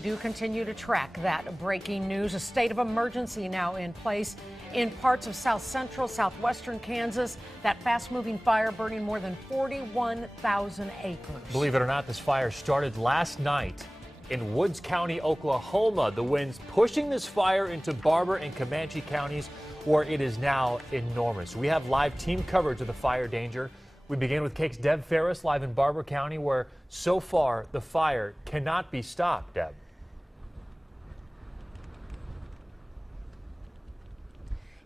do continue to track that breaking news. A state of emergency now in place in parts of south central, southwestern Kansas. That fast-moving fire burning more than 41,000 acres. Believe it or not, this fire started last night in Woods County, Oklahoma. The winds pushing this fire into Barber and Comanche counties, where it is now enormous. We have live team coverage of the fire danger. We begin with KAKE's Deb Ferris live in Barber County, where so far the fire cannot be stopped. Deb.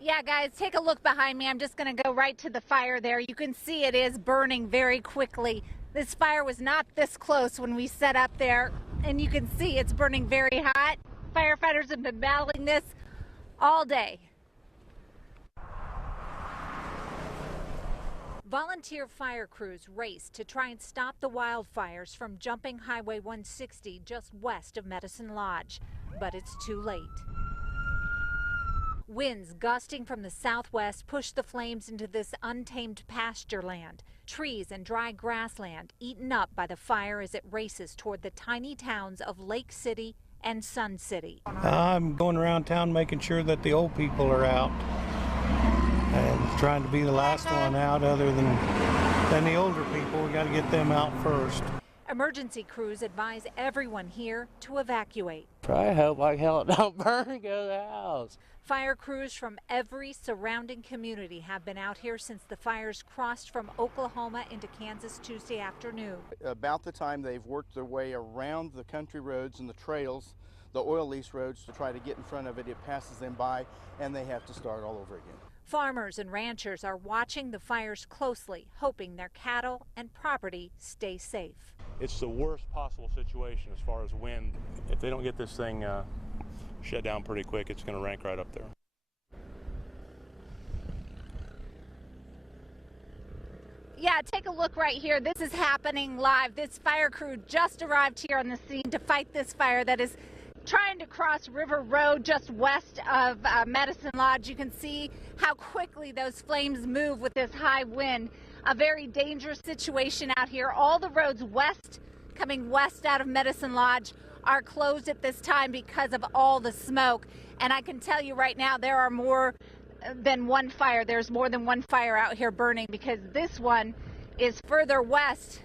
Yeah, guys, take a look behind me. I'm just going to go right to the fire there. You can see it is burning very quickly. This fire was not this close when we set up there, and you can see it's burning very hot. Firefighters have been battling this all day. Volunteer fire crews raced to try and stop the wildfires from jumping Highway 160 just west of Medicine Lodge, but it's too late. Winds gusting from the southwest pushed the flames into this untamed pasture land. Trees and dry grassland eaten up by the fire as it races toward the tiny towns of Lake City and Sun City. I'm going around town making sure that the old people are out and trying to be the last one out other than the older people. We got to get them out first. Emergency crews advise everyone here to evacuate. I hope like hell it don't burn and go to the house. Fire crews from every surrounding community have been out here since the fires crossed from Oklahoma into Kansas Tuesday afternoon. About the time they've worked their way around the country roads and the trails, the oil lease roads, to try to get in front of it, it passes them by and they have to start all over again. Farmers and ranchers are watching the fires closely, hoping their cattle and property stay safe. It's the worst possible situation as far as wind. If they don't get this thing shut down pretty quick, it's going to rank right up there. Yeah, take a look right here. This is happening live. This fire crew just arrived here on the scene to fight this fire that is trying to cross River Road just west of Medicine Lodge. You can see how quickly those flames move with this high wind. A very dangerous situation out here. All the roads coming west out of Medicine Lodge are closed at this time because of all the smoke. And I can tell you right now, there are more than one fire. There's more than one fire out here burning, because this one is further west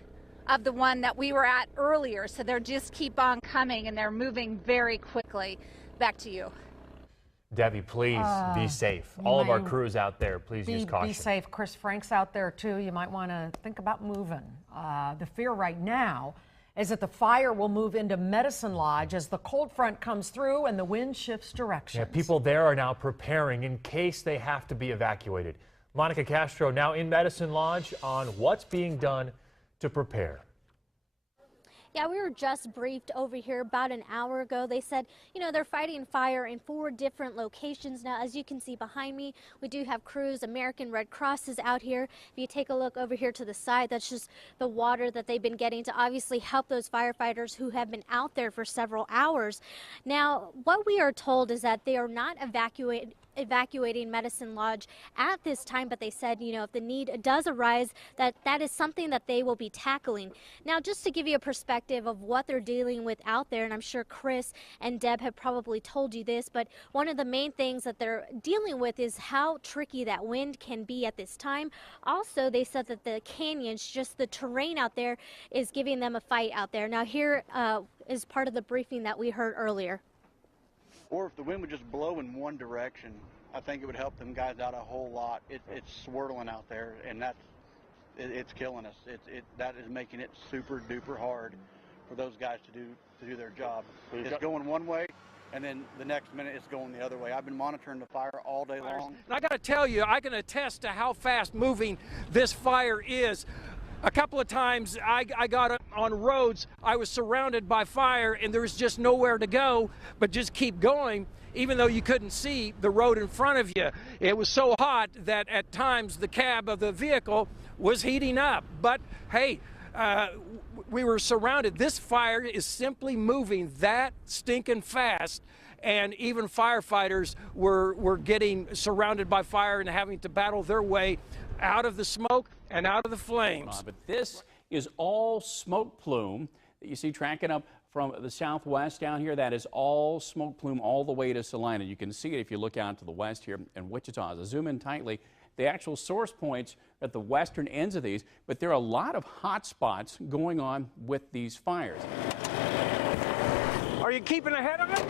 of the one that we were at earlier. So they're just keep on coming and they're moving very quickly. Back to you. Debbie, please be safe. All of our crews out there, please use caution. Be safe. Chris Frank's out there too. You might want to think about moving. The fear right now is that the fire will move into Medicine Lodge as the cold front comes through and the wind shifts directions. Yeah, people there are now preparing in case they have to be evacuated. Monica Castro now in Medicine Lodge on what's being done to prepare. Yeah, we were just briefed over here about an hour ago. They said, you know, they're fighting fire in 4 different locations. Now, as you can see behind me, we do have crews. American Red Cross is out here. If you take a look over here to the side, that's just the water that they've been getting to obviously help those firefighters who have been out there for several hours. Now, what we are told is that they are not evacuating Medicine Lodge at this time, but they said, you know, if the need does arise, that is something that they will be tackling. Now, just to give you a perspective of what they're dealing with out there, and I'm sure Chris and Deb have probably told you this, but one of the main things that they're dealing with is how tricky that wind can be at this time. Also, they said that the canyons, just the terrain out there, is giving them a fight out there. Now, here is part of the briefing that we heard earlier. Or if the wind would just blow in one direction, I think it would help them guys out a whole lot. It's swirling out there, and it's killing us. That is making it super duper hard for those guys to do their job. It's going one way, and then the next minute it's going the other way. I've been monitoring the fire all day long. And I got to tell you, I can attest to how fast moving this fire is. A couple of times I got on roads, I was surrounded by fire and there was just nowhere to go but just keep going, even though you couldn't see the road in front of you. It was so hot that at times the cab of the vehicle was heating up. But hey, we were surrounded. This fire is simply moving that stinking fast, and even firefighters were getting surrounded by fire and having to battle their way out of the smoke and out of the flames. But this is all smoke plume that you see tracking up from the southwest down here. That is all smoke plume all the way to Salina. You can see it if you look out to the west here in Wichita. As I zoom in tightly, the actual source points are at the western ends of these, but there are a lot of hot spots going on with these fires. Are you keeping ahead of it?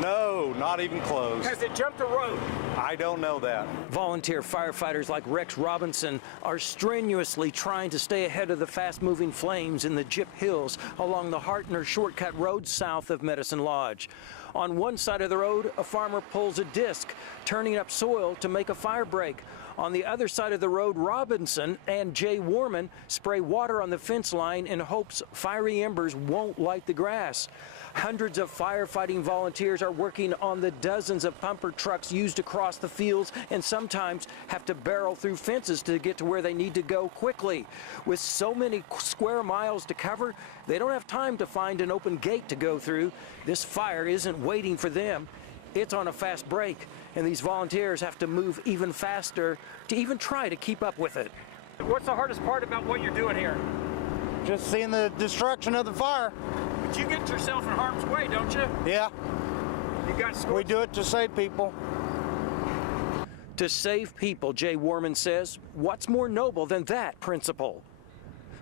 No, not even close. Has it jumped a road? I don't know that. Volunteer firefighters like Rex Robinson are strenuously trying to stay ahead of the fast-moving flames in the Gyp Hills along the Hartner Shortcut Road south of Medicine Lodge. On one side of the road, a farmer pulls a disc, turning up soil to make a fire break. On the other side of the road, Robinson and Jay Warman spray water on the fence line in hopes fiery embers won't light the grass. Hundreds of firefighting volunteers are working on the dozens of pumper trucks used across the fields and sometimes have to barrel through fences to get to where they need to go quickly. With so many square miles to cover, they don't have time to find an open gate to go through. This fire isn't waiting for them. It's on a fast break, and these volunteers have to move even faster to even try to keep up with it. What's the hardest part about what you're doing here? Just seeing the destruction of the fire. But you get yourself in harm's way, don't you? Yeah. You got We do it to save people. To save people, Jay Warman says, what's more noble than that principle?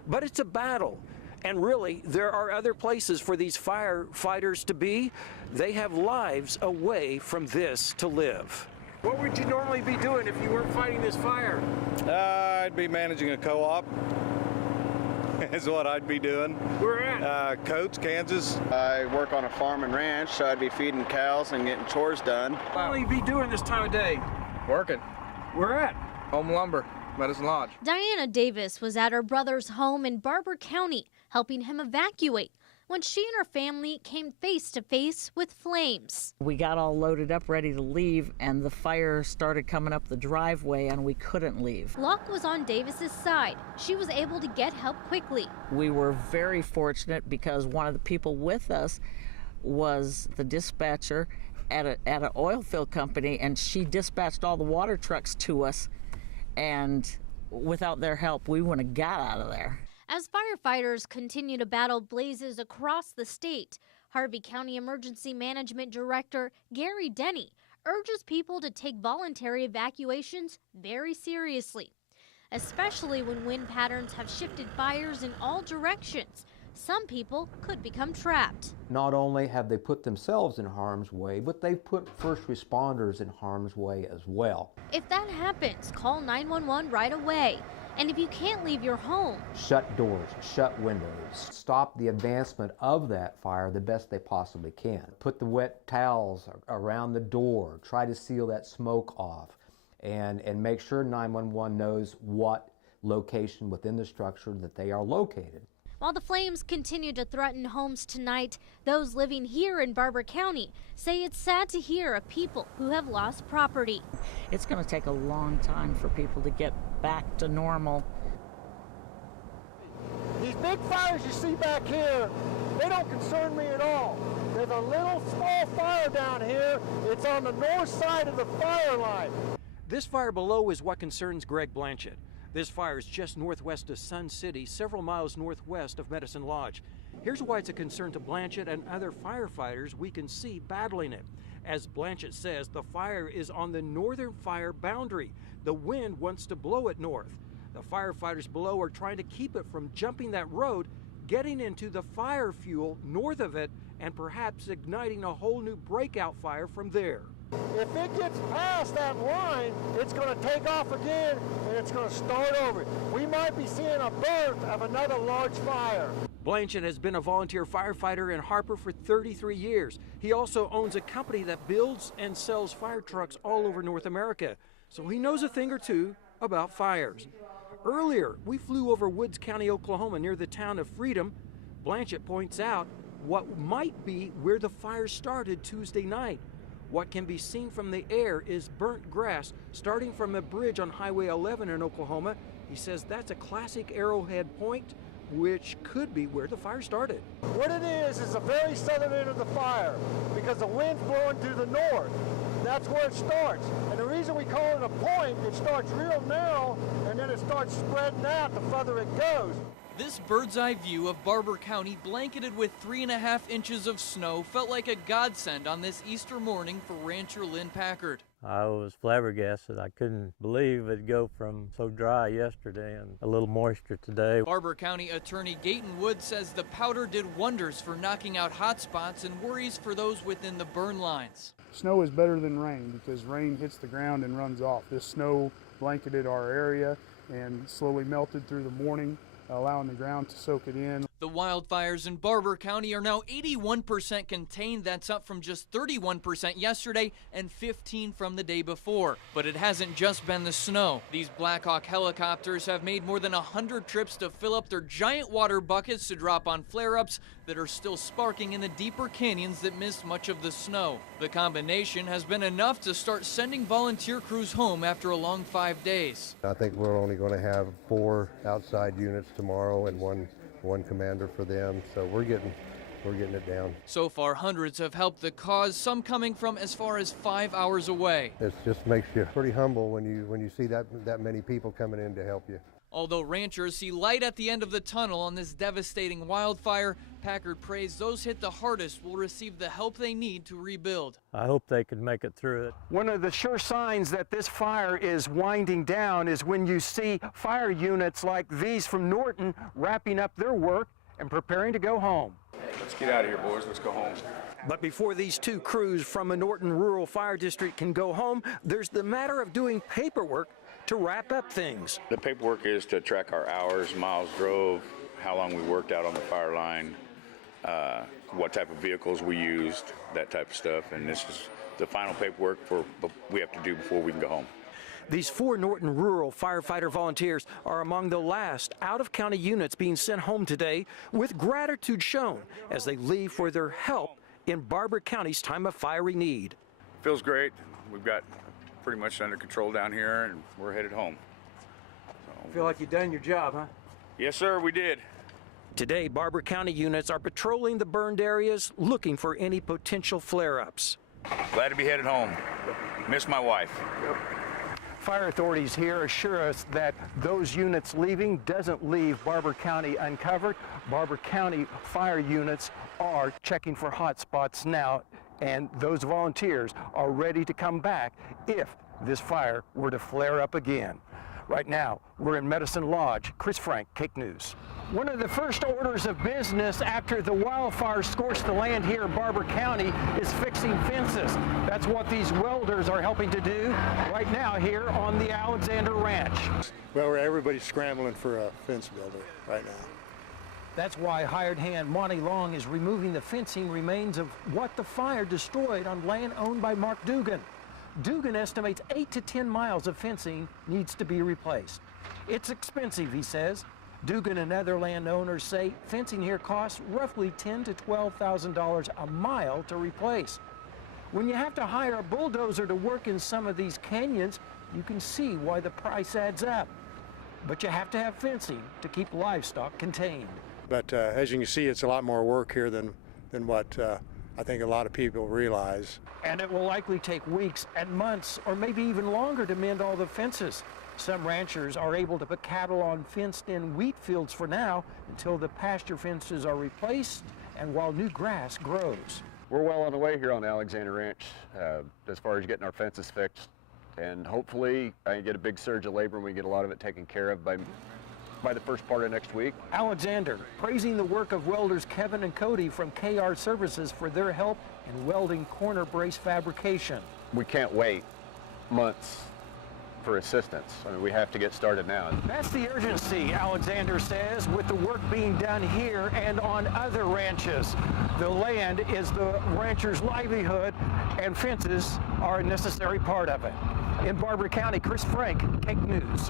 But it's a battle. And really, there are other places for these firefighters to be. They have lives away from this to live. What would you normally be doing if you weren't fighting this fire? I'd be managing a co-op. Is what I'd be doing. Where at? Coates, Kansas. I work on a farm and ranch, so I'd be feeding cows and getting chores done. What will you be doing this time of day? Working. Where at? Home lumber, Medicine Lodge. Diana Davis was at her brother's home in Barber County, helping him evacuate, when she and her family came face to face with flames. We got all loaded up, ready to leave, and the fire started coming up the driveway, and we couldn't leave. Luck was on Davis's side. She was able to get help quickly. We were very fortunate because one of the people with us was the dispatcher at an oil field company, and she dispatched all the water trucks to us, and without their help, we wouldn't have got out of there. As firefighters continue to battle blazes across the state, Harvey County Emergency Management Director Gary Denny urges people to take voluntary evacuations very seriously, especially when wind patterns have shifted fires in all directions. Some people could become trapped. Not only have they put themselves in harm's way, but they've put first responders in harm's way as well. If that happens, call 911 right away. And if you can't leave your home, shut doors, shut windows, stop the advancement of that fire the best they possibly can. Put the wet towels around the door, try to seal that smoke off, and make sure 911 knows what location within the structure that they are located. While the flames continue to threaten homes tonight, those living here in Barber County say it's sad to hear of people who have lost property. It's going to take a long time for people to get back to normal. These big fires you see back here, they don't concern me at all. There's a little small fire down here. It's on the north side of the fire line. This fire below is what concerns Greg Blanchett. This fire is just northwest of Sun City, several miles northwest of Medicine Lodge. Here's why it's a concern to Blanchett and other firefighters we can see battling it. As Blanchett says, the fire is on the northern fire boundary. The wind wants to blow it north. The firefighters below are trying to keep it from jumping that road, getting into the fire fuel north of it, and perhaps igniting a whole new breakout fire from there. If it gets past that line, it's going to take off again and it's going to start over. We might be seeing a birth of another large fire. Blanchett has been a volunteer firefighter in Harper for 33 years. He also owns a company that builds and sells fire trucks all over North America, so he knows a thing or two about fires. Earlier, we flew over Woods County, Oklahoma, near the town of Freedom. Blanchett points out what might be where the fire started Tuesday night. What can be seen from the air is burnt grass starting from a bridge on Highway 11 in Oklahoma. He says that's a classic arrowhead point, which could be where the fire started. What it is the very southern end of the fire, because the wind's blowing to the north. That's where it starts. And the reason we call it a point, it starts real narrow and then it starts spreading out the further it goes. This bird's eye view of Barber County, blanketed with 3.5 inches of snow, felt like a godsend on this Easter morning for rancher Lynn Packard. I was flabbergasted. I couldn't believe it'd go from so dry yesterday and a little moisture today. Barber County Attorney Gayton Wood says the powder did wonders for knocking out hot spots and worries for those within the burn lines. Snow is better than rain because rain hits the ground and runs off. This snow blanketed our area and slowly melted through the morning, allowing the ground to soak it in. The wildfires in Barber County are now 81% contained. That's up from just 31% yesterday and 15% from the day before. But it hasn't just been the snow. These Black Hawk helicopters have made more than 100 trips to fill up their giant water buckets to drop on flare-ups that are still sparking in the deeper canyons that missed much of the snow. The combination has been enough to start sending volunteer crews home after a long 5 days. I think we're only going to have 4 outside units tomorrow and one commander for them, so we're getting it down. So far, hundreds have helped the cause, some coming from as far as 5 hours away. It just makes you pretty humble when you see that many people coming in to help you. Although ranchers see light at the end of the tunnel on this devastating wildfire, Packard prays those hit the hardest will receive the help they need to rebuild. I hope they can make it through it. One of the sure signs that this fire is winding down is when you see fire units like these from Norton wrapping up their work and preparing to go home. Let's get out of here, boys. Let's go home. But before these 2 crews from a Norton Rural Fire District can go home, there's the matter of doing paperwork to wrap up things. The paperwork is to track our hours, miles drove, how long we worked out on the fire line, what type of vehicles we used, that type of stuff. And this is the final paperwork we have to do before we can go home. These 4 Norton Rural firefighter volunteers are among the last out-of-county units being sent home today, with gratitude shown as they leave for their help in Barber County's time of fiery need. Feels great. We've got pretty much under control down here, and we're headed home. I feel like you've done your job, huh? Yes, sir, we did. Today, Barber County units are patrolling the burned areas, looking for any potential flare-ups. Glad to be headed home. Miss my wife. Fire authorities here assure us that those units leaving doesn't leave Barber County uncovered. Barber County fire units are checking for hot spots now, and those volunteers are ready to come back if this fire were to flare up again. Right now, we're in Medicine Lodge. Chris Frank, KAKE News. One of the first orders of business after the wildfires scorched the land here in Barber County is fixing fences. That's what these welders are helping to do right now here on the Alexander Ranch. Well, everybody's scrambling for a fence builder right now. That's why hired hand Monty Long is removing the fencing remains of what the fire destroyed on land owned by Mark Dugan. Dugan estimates 8 to 10 miles of fencing needs to be replaced. It's expensive, he says. Dugan and other landowners say fencing here costs roughly $10,000 to $12,000 a mile to replace. When you have to hire a bulldozer to work in some of these canyons, you can see why the price adds up. But you have to have fencing to keep livestock contained. But as you can see, it's a lot more work here than what I think a lot of people realize. And it will likely take weeks and months or maybe even longer to mend all the fences. Some ranchers are able to put cattle on fenced-in wheat fields for now until the pasture fences are replaced and while new grass grows. We're well on the way here on the Alexander Ranch as far as getting our fences fixed. And hopefully I can get a big surge of labor and we get a lot of it taken care of by the first part of next week. Alexander praising the work of welders Kevin and Cody from KR Services for their help in welding corner brace fabrication. We can't wait months for assistance. I mean, we have to get started now. That's the urgency, Alexander says, with the work being done here and on other ranches. The land is the rancher's livelihood, and fences are a necessary part of it. In Barber County, Chris Frank, KAKE News.